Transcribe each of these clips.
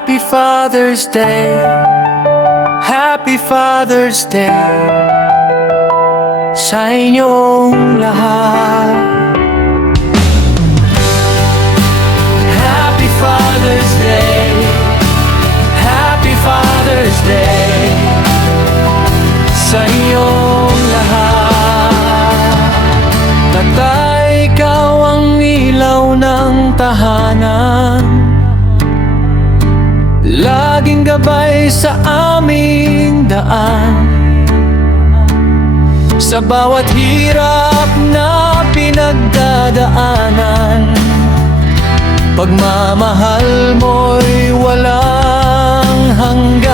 Happy Father's Day, Happy Father's Day sa inyong lahat. Happy Father's Day, Happy Father's Day sa inyong lahat. Tatay, ikaw ang ilaw ng tahanan, laging gabay sa aming daan. Sa bawat hirap na pinagdadaanan, pagmamahal mo'y walang hanggan.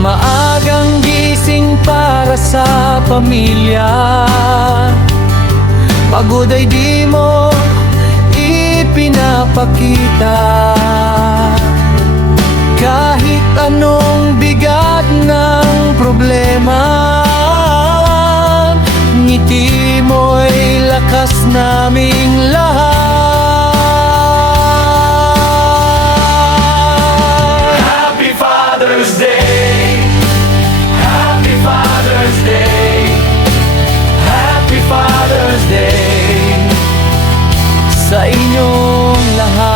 Maagang gising para sa pamilya, pagod ay di mo ipinapakita. Kahit anong bigat ng problema, ngiti mo'y lakas naming lahat. Happy Father's Day, Happy Father's Day, Happy Father's Day sa inyong lahat.